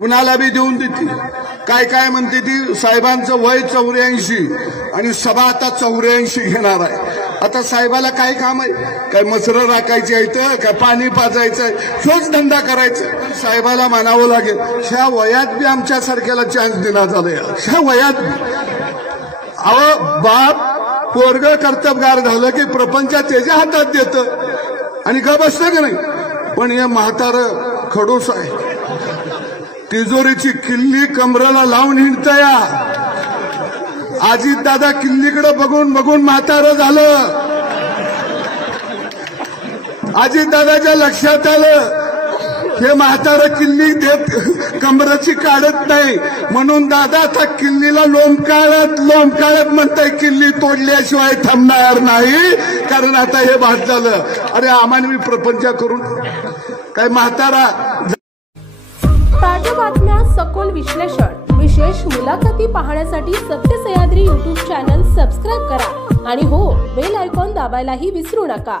कुणाला बी देऊन देते। काय काय म्हणते ती, साहेबांचं वय 84 आणि सभा आता 84 घेणार आहे। आता साहेबाला काय काम आहे? काय मसरं राखायची आहे, काय पाणी पाजायचं आहे, तोच धंदा करायचा। साहेबाला मानावं लागेल, ह्या वयात बी आमच्या सारख्याला चान्स देण्यात झालाय। ह्या वयात अहो बाप पोरग कर्तबगार झालं की प्रपंच त्याच्या हातात देतं आणि का बसतं का नाही। पण हे म्हातारं खडूस आहे, तिजोरीची किल्ली कमरेला लावून हिंडतया। अजित दादा किल्लीकडे बघून बघून म्हातारं झालं। अजित दादाच्या लक्षात आलं हे म्हातारं किल्ली देत कमराची काढत नाही, म्हणून दादा आता किल्लीला लोंबकाळत म्हणताय किल्ली तोडल्याशिवाय थांबणार नाही, कारण आता हे भात झालं। अरे आम्हाला प्रपंच करून काय म्हातारा। ताज्या बातम्या, सखोल विश्लेषण, विशेष मुलाखती पाहण्यासाठी सत्य सह्याद्री YouTube चॅनल सबस्क्राईब करा आणि हो, बेल आयकॉन दाबायलाही विसरू नका।